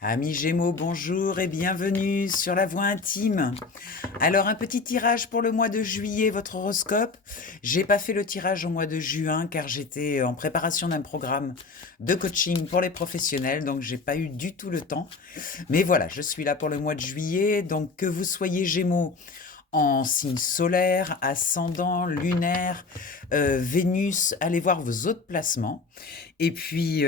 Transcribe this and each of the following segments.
Amis Gémeaux, bonjour et bienvenue sur la voie intime. Alors un petit tirage pour le mois de juillet, votre horoscope. J'ai pas fait le tirage au mois de juin car j'étais en préparation d'un programme de coaching pour les professionnels, donc j'ai pas eu du tout le temps. Mais voilà, je suis là pour le mois de juillet, donc que vous soyez Gémeaux en signe solaire, ascendant, lunaire, Vénus, allez voir vos autres placements. Et puis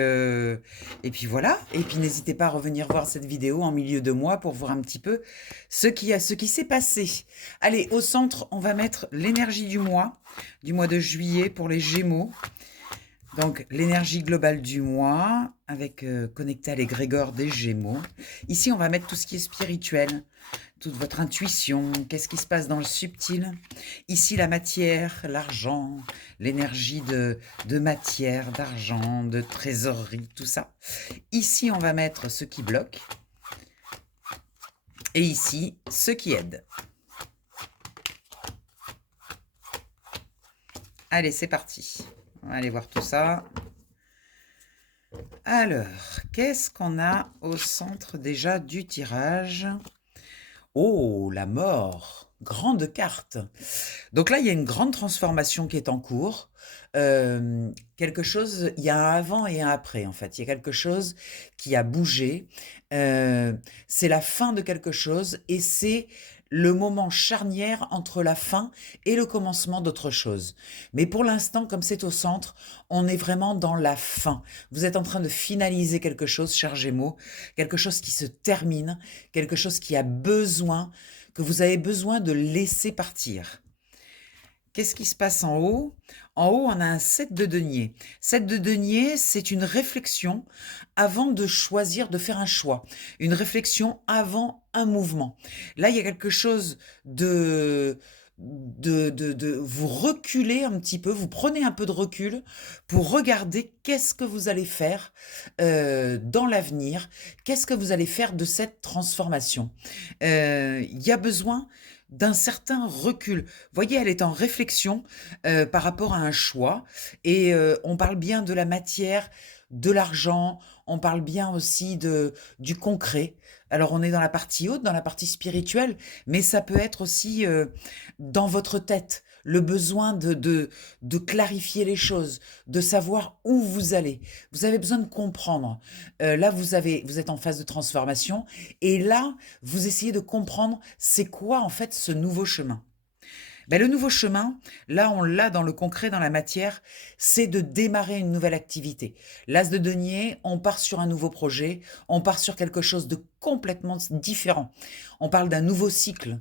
voilà. Et puis n'hésitez pas à revenir voir cette vidéo en milieu de mois pour voir un petit peu ce qui s'est passé. Allez, au centre, on va mettre l'énergie du mois de juillet pour les Gémeaux. Donc l'énergie globale du mois, avec connecté à l'égrégore des Gémeaux. Ici, on va mettre tout ce qui est spirituel, toute votre intuition, qu'est-ce qui se passe dans le subtil. Ici, la matière, l'argent, l'énergie de matière, d'argent, de trésorerie, tout ça. Ici, on va mettre ce qui bloque. Et ici, ce qui aide. Allez, c'est parti. On va aller voir tout ça. Alors, qu'est-ce qu'on a au centre déjà du tirage ? Oh, la mort, grande carte. Donc là, il y a une grande transformation qui est en cours. Quelque chose, il y a un avant et un après, en fait. Il y a quelque chose qui a bougé. C'est la fin de quelque chose et c'est le moment charnière entre la fin et le commencement d'autre chose. Mais pour l'instant, comme c'est au centre, on est vraiment dans la fin. Vous êtes en train de finaliser quelque chose, cher Gémeaux, quelque chose qui se termine, quelque chose qui a besoin, que vous avez besoin de laisser partir. Qu'est-ce qui se passe en haut ? En haut, on a un 7 de denier. 7 de denier, c'est une réflexion avant de choisir, de faire un choix. Une réflexion avant un mouvement. Là, il y a quelque chose vous reculez un petit peu, vous prenez un peu de recul pour regarder qu'est-ce que vous allez faire dans l'avenir, qu'est-ce que vous allez faire de cette transformation. Il y a besoin d'un certain recul. Vous voyez, elle est en réflexion par rapport à un choix et on parle bien de la matière, de l'argent, on parle bien aussi du concret. Alors on est dans la partie haute, dans la partie spirituelle, mais ça peut être aussi dans votre tête, le besoin de clarifier les choses, de savoir où vous allez. Vous avez besoin de comprendre. Là, vous êtes en phase de transformation et là, vous essayez de comprendre c'est quoi en fait ce nouveau chemin. Ben, le nouveau chemin, là on l'a dans le concret, dans la matière, c'est de démarrer une nouvelle activité. L'As de denier, on part sur un nouveau projet, on part sur quelque chose de complètement différent. On parle un nouveau cycle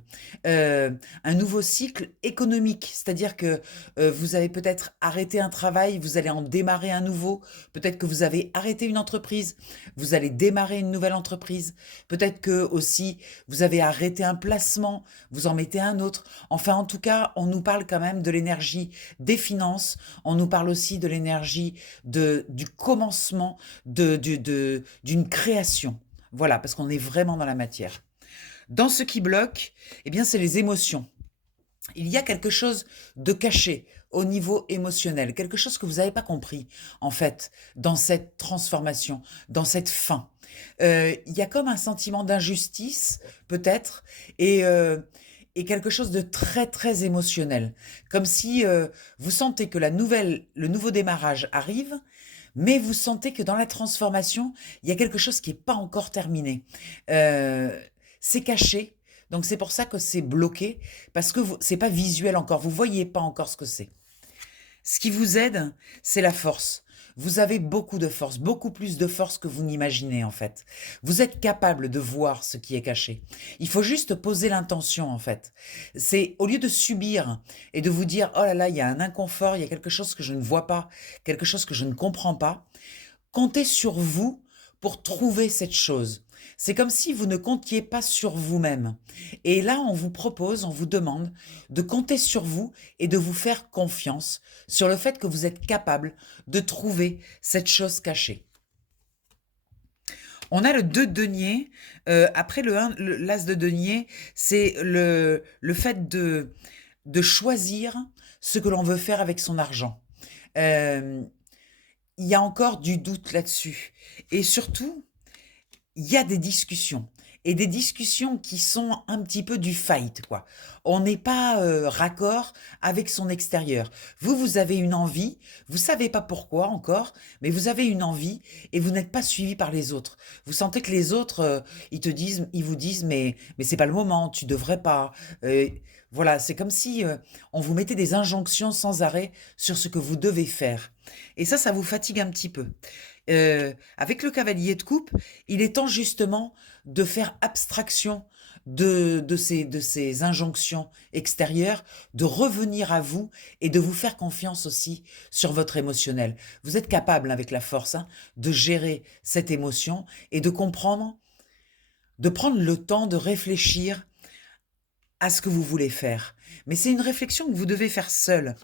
économique, c'est-à-dire que vous avez peut-être arrêté un travail, vous allez en démarrer un nouveau, peut-être que vous avez arrêté une entreprise, vous allez démarrer une nouvelle entreprise, peut-être que aussi vous avez arrêté un placement, vous en mettez un autre. Enfin, en tout cas, on nous parle quand même de l'énergie des finances, on nous parle aussi de l'énergie du commencement d'une création. Voilà, parce qu'on est vraiment dans la matière. Dans ce qui bloque, eh bien, c'est les émotions. Il y a quelque chose de caché au niveau émotionnel, quelque chose que vous n'avez pas compris, en fait, dans cette transformation, dans cette fin. Il y a comme un sentiment d'injustice, peut-être, et quelque chose de très, très émotionnel. Comme si vous sentez que le nouveau démarrage arrive, mais vous sentez que dans la transformation, il y a quelque chose qui n'est pas encore terminé. C'est caché, donc c'est pour ça que c'est bloqué, parce que c'est pas visuel encore, vous voyez pas encore ce que c'est. Ce qui vous aide, c'est la force. Vous avez beaucoup de force, beaucoup plus de force que vous n'imaginez en fait. Vous êtes capable de voir ce qui est caché. Il faut juste poser l'intention en fait. C'est au lieu de subir et de vous dire oh là là, il y a un inconfort, il y a quelque chose que je ne vois pas, quelque chose que je ne comprends pas, comptez sur vous pour trouver cette chose. C'est comme si vous ne comptiez pas sur vous-même. Et là, on vous propose, on vous demande de compter sur vous et de vous faire confiance sur le fait que vous êtes capable de trouver cette chose cachée. On a le 2 de denier. Après l'as de denier, c'est le fait de choisir ce que l'on veut faire avec son argent. Euh, il y a encore du doute là-dessus et surtout, il y a des discussions et des discussions qui sont un petit peu du fight, quoi. On n'est pas, raccord avec son extérieur. Vous, vous avez une envie, vous savez pas pourquoi encore, mais vous avez une envie et vous n'êtes pas suivi par les autres. Vous sentez que les autres, ils vous disent: «Mais c'est pas le moment, tu devrais pas», heu, voilà, c'est comme si, on vous mettait des injonctions sans arrêt sur ce que vous devez faire et ça vous fatigue un petit peu. Avec le cavalier de coupe, il est temps justement de faire abstraction de ces injonctions extérieures, de revenir à vous et de vous faire confiance aussi sur votre émotionnel. Vous êtes capable avec la force, hein, de gérer cette émotion et de comprendre, de prendre le temps de réfléchir à ce que vous voulez faire. Mais c'est une réflexion que vous devez faire seul,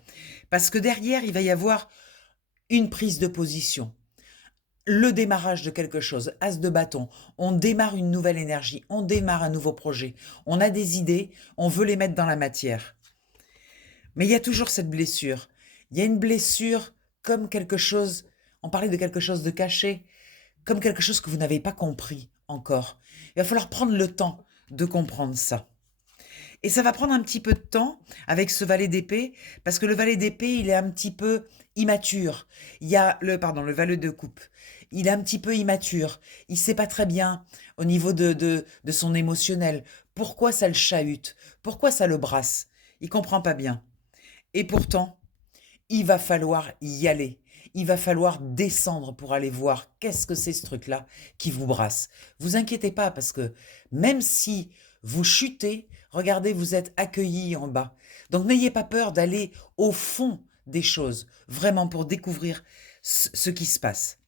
parce que derrière, il va y avoir une prise de position. Le démarrage de quelque chose, as de bâton, on démarre une nouvelle énergie, on démarre un nouveau projet, on a des idées, on veut les mettre dans la matière. Mais il y a toujours cette blessure. Il y a une blessure comme quelque chose, on parlait de quelque chose de caché, comme quelque chose que vous n'avez pas compris encore. Il va falloir prendre le temps de comprendre ça. Et ça va prendre un petit peu de temps avec ce valet d'épée, parce que le valet d'épée, il est un petit peu immature. Il y a le valet de coupe. Il est un petit peu immature. Il sait pas très bien au niveau de son émotionnel. Pourquoi ça le chahute? Pourquoi ça le brasse? Il comprend pas bien. Et pourtant, il va falloir y aller. Il va falloir descendre pour aller voir qu'est-ce que c'est ce truc-là qui vous brasse. Vous inquiétez pas parce que même si vous chutez, regardez, vous êtes accueillis en bas. Donc n'ayez pas peur d'aller au fond des choses, vraiment pour découvrir ce qui se passe.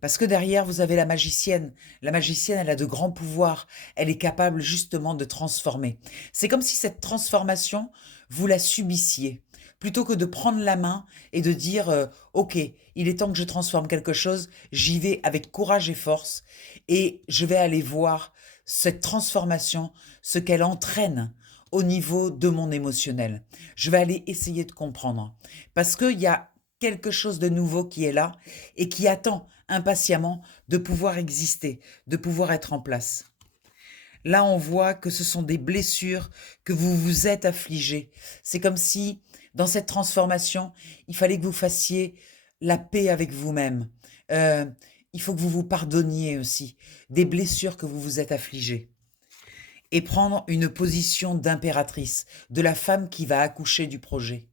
Parce que derrière, vous avez la magicienne. La magicienne, elle a de grands pouvoirs. Elle est capable justement de transformer. C'est comme si cette transformation, vous la subissiez. Plutôt que de prendre la main et de dire OK, il est temps que je transforme quelque chose, j'y vais avec courage et force et je vais aller voir cette transformation, ce qu'elle entraîne au niveau de mon émotionnel. Je vais aller essayer de comprendre. Parce qu'il y a quelque chose de nouveau qui est là et qui attend impatiemment de pouvoir exister, de pouvoir être en place. Là, on voit que ce sont des blessures que vous vous êtes affligées. C'est comme si, dans cette transformation, il fallait que vous fassiez la paix avec vous-même. Euh, il faut que vous vous pardonniez aussi des blessures que vous vous êtes affligées. Et prendre une position d'impératrice, de la femme qui va accoucher du projet.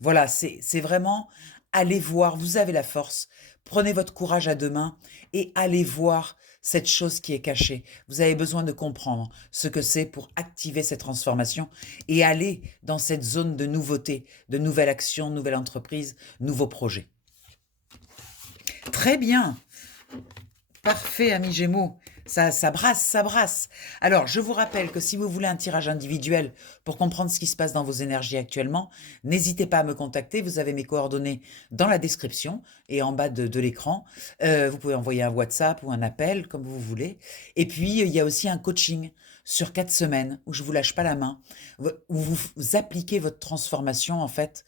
Voilà, c'est vraiment aller voir, vous avez la force, prenez votre courage à deux mains et allez voir cette chose qui est cachée. Vous avez besoin de comprendre ce que c'est pour activer cette transformation et aller dans cette zone de nouveauté, de nouvelle action, nouvelle entreprise, nouveaux projets. Très bien. Parfait, ami Gémeaux. Ça brasse, ça brasse. Alors, je vous rappelle que si vous voulez un tirage individuel pour comprendre ce qui se passe dans vos énergies actuellement, n'hésitez pas à me contacter. Vous avez mes coordonnées dans la description et en bas de l'écran. Vous pouvez envoyer un WhatsApp ou un appel, comme vous voulez. Et puis, il y a aussi un coaching sur 4 semaines où je vous lâche pas la main, où vous appliquez votre transformation, en fait,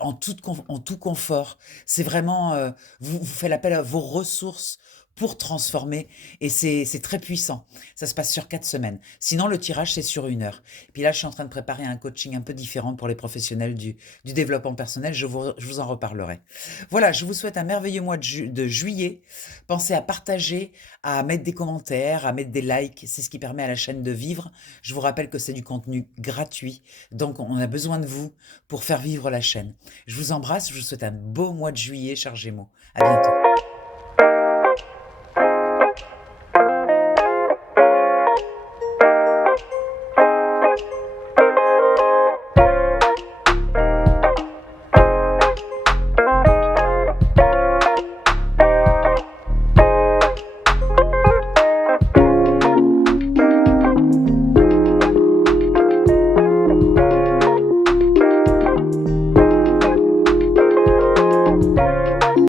en tout confort. C'est vraiment, vous faites appel à vos ressources pour transformer et c'est très puissant. Ça se passe sur 4 semaines. Sinon, le tirage, c'est sur 1 heure. Puis là, je suis en train de préparer un coaching un peu différent pour les professionnels du développement personnel. Je vous en reparlerai. Voilà, je vous souhaite un merveilleux mois de juillet. Pensez à partager, à mettre des commentaires, à mettre des likes. C'est ce qui permet à la chaîne de vivre. Je vous rappelle que c'est du contenu gratuit. Donc, on a besoin de vous pour faire vivre la chaîne. Je vous embrasse. Je vous souhaite un beau mois de juillet, chers Gémeaux. À bientôt.